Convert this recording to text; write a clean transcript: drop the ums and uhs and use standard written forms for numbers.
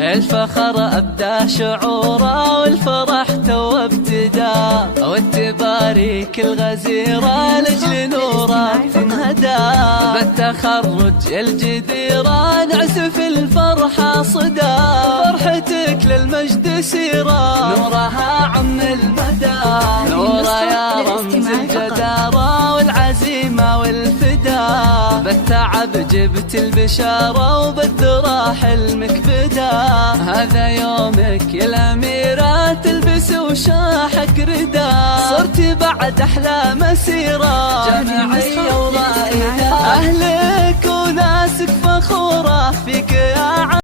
الفخر أبدى شعوره والفرح تو ابتدى، والتباريك الغزيرة لأجل نورك تنهدى. بالتخرج الجديرة نعزف الفرحة صدى، فرحتك للمجد سيرة نورها عم المدى. نورها يا رمز الجدارة والعزيمة والفدا، بالتعب جبت البشارة وبالذرى حلمك بدا. هذا يومك يا الأميرة تلبس وشاحك ردا، صرت بعد أحلى مسيرة جامعية ورائدة. أهلك وناسك فخورة فيك يا